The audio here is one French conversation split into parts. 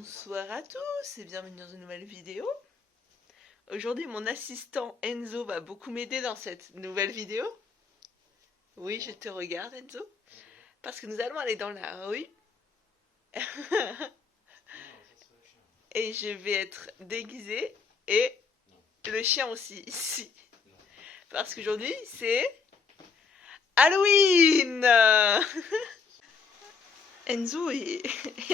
Bonsoir à tous et bienvenue dans une nouvelle vidéo. Aujourd'hui mon assistant Enzo va beaucoup m'aider dans cette nouvelle vidéo. Oui, je te regarde Enzo. Parce que nous allons aller dans la rue. Et je vais être déguisée et le chien aussi ici. Parce qu'aujourd'hui c'est Halloween. Enzo est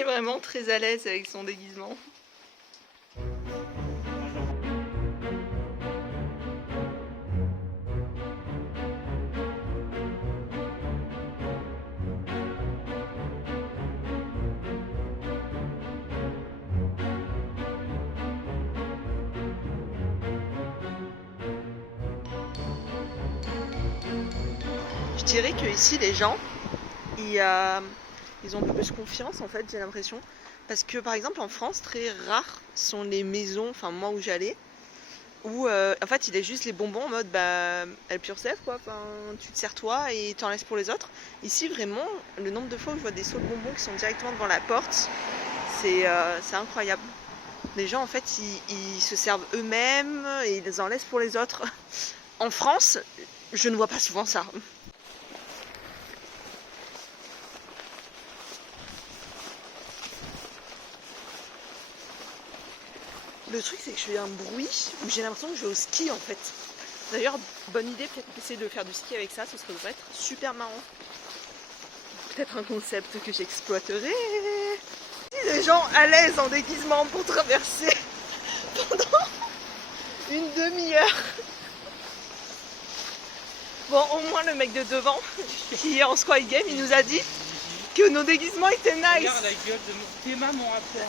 vraiment très à l'aise avec son déguisement. Je dirais que ici les gens, ils ont un peu plus confiance en fait, j'ai l'impression. Parce que par exemple en France, très rares sont les maisons, enfin moi où j'allais, où en fait il est juste les bonbons en mode help yourself quoi, enfin, tu te sers toi et t'en laisses pour les autres. Ici vraiment, le nombre de fois où je vois des seaux de bonbons qui sont directement devant la porte, c'est incroyable. Les gens en fait ils se servent eux-mêmes et ils en laissent pour les autres. En France, je ne vois pas souvent ça. Le truc c'est que je fais un bruit où j'ai l'impression que je vais au ski en fait. D'ailleurs, bonne idée, peut-être essayer de faire du ski avec ça, ce devrait être super marrant. Peut-être un concept que j'exploiterai. Des gens à l'aise en déguisement pour traverser pendant une demi-heure. Bon, au moins le mec de devant, qui est en Squid Game, il nous a dit que nos déguisements étaient nice. Regarde la gueule de mon... T'es mon rapport.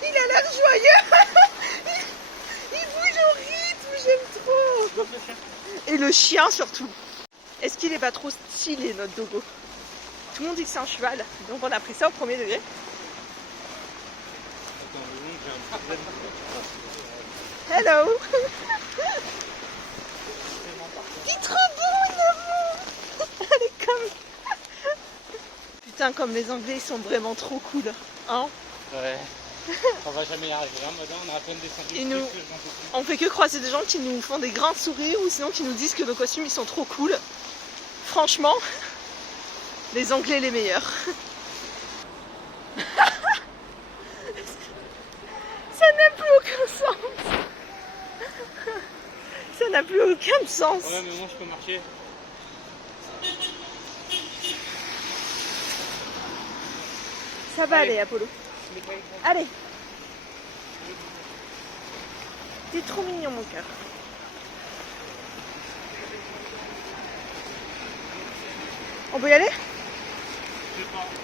Il a l'air joyeux. Il bouge au rythme, j'aime trop. Et le chien surtout. Est-ce qu'il est pas trop stylé notre dogo? Tout le monde dit que c'est un cheval, donc on a pris ça au premier degré. Hello. Il est trop bon, il est bon. Elle est comme... Putain, comme les Anglais, ils sont vraiment trop cool. Hein? Ouais. On va jamais y arriver. Hein, madame, on a à peine descendu. Et nous, on fait que croiser des gens qui nous font des grands sourires ou sinon qui nous disent que nos costumes ils sont trop cool. Franchement, les Anglais les meilleurs. Ça n'a plus aucun sens. Ça n'a plus aucun sens. Ouais, mais moi je peux marcher. Ça va aller, Apollo. Allez. T'es trop mignon, mon cœur. On peut y aller?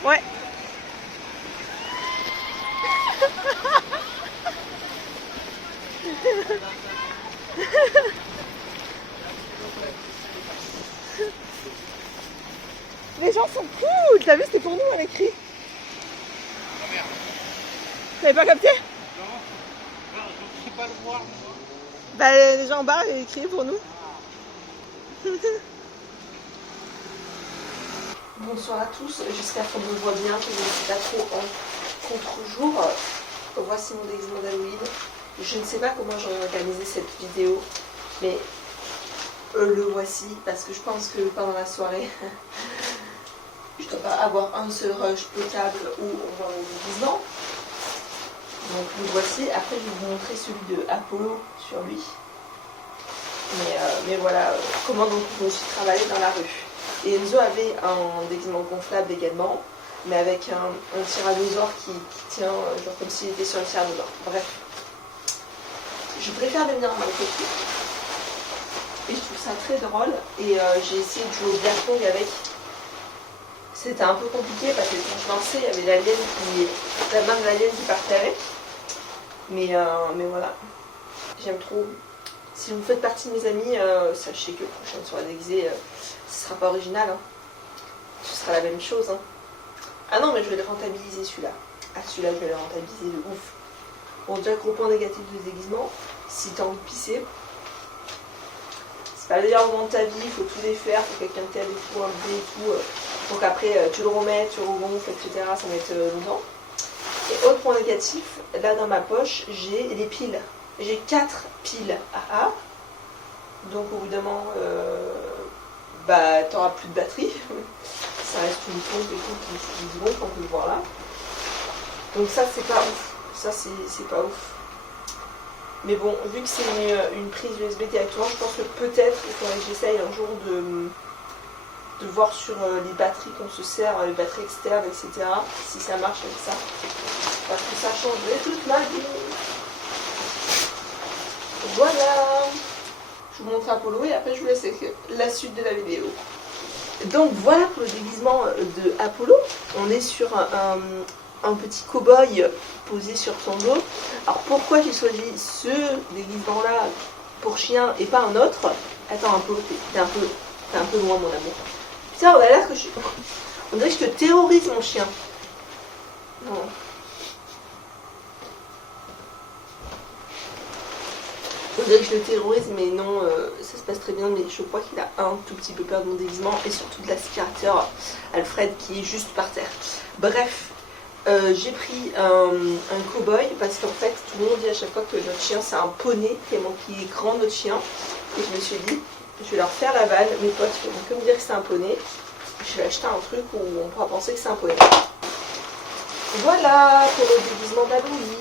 Ouais. Les gens sont cool. T'as vu, c'était pour nous à l'écrit. T'avais pas capté? Non, je ne sais pas le voir. Bah les gens en bas, ils écrit pour nous. Bonsoir à tous, j'espère qu'on me voit bien, que je ne suis pas trop en contre-jour. Voici mon déguisement d'Halloween. Je ne sais pas comment j'aurais organisé cette vidéo, mais le voici parce que je pense que pendant la soirée, je ne dois pas avoir un seul rush potable où on voit mon déguisement. Donc le voici. Après je vais vous montrer celui de Apollo sur lui. Mais voilà comment donc je me suis travaillée dans la rue. Et Enzo avait un déguisement gonflable également, mais avec un tyrannosaure qui tient genre comme s'il était sur le tyrannosaure. Bref. Je préfère venir en malgré tout. Et je trouve ça très drôle. Et j'ai essayé de jouer au Biathlon avec. C'était un peu compliqué parce que quand je lançais, il y avait la main de l'alien qui partait avec. Mais voilà, j'aime trop. Si vous faites partie de mes amis, sachez que la prochaine soirée déguisée, ce sera pas original. Hein. Ce sera la même chose. Hein. Ah non, mais je vais le rentabiliser celui-là. Ah, celui-là, je vais le rentabiliser de ouf. Bon, déjà, gros point négatif de déguisement, si t'as envie de pisser, c'est pas le meilleur moment de ta vie, il faut tout défaire, faut quelqu'un t'aide et tout, un bébé et tout. Donc après, tu le remets, tu regonfles, etc. Ça va être longtemps. Et autre point négatif, là dans ma poche, j'ai les piles. J'ai 4 piles AA. Donc au bout d'un moment, tu n'auras plus de batterie. Ça reste une pompe et tout qui gonfle, on peut le voir là. Donc ça, c'est pas ouf. Ça, c'est pas ouf. Mais bon, vu que c'est une prise USB directement, je pense que peut-être il faudrait que j'essaye un jour de voir sur les batteries qu'on se sert, les batteries externes, etc. Si ça marche avec ça. Parce que ça changerait toute ma vie. Voilà. Je vous montre Apollo et après je vous laisse avec la suite de la vidéo. Donc voilà pour le déguisement de Apollo. On est sur un petit cow-boy posé sur son dos. Alors pourquoi j'ai choisi ce déguisement là pour chien et pas un autre? Attends un peu, t'es un peu loin mon amour. Tiens, on a l'air que on dirait que je te terrorise mon chien. Non. On dirait que je le terrorise, mais non, ça se passe très bien. Mais je crois qu'il a un tout petit peu peur de mon déguisement et surtout de l'aspirateur Alfred qui est juste par terre. Bref, j'ai pris un cow-boy parce qu'en fait, tout le monde dit à chaque fois que notre chien c'est un poney, tellement qu'il est grand notre chien. Et je me suis dit, je vais leur faire la vanne. Mes potes vont comme dire que c'est un poney. Je vais acheter un truc où on pourra penser que c'est un poney. Voilà pour le déguisement d'Halloween.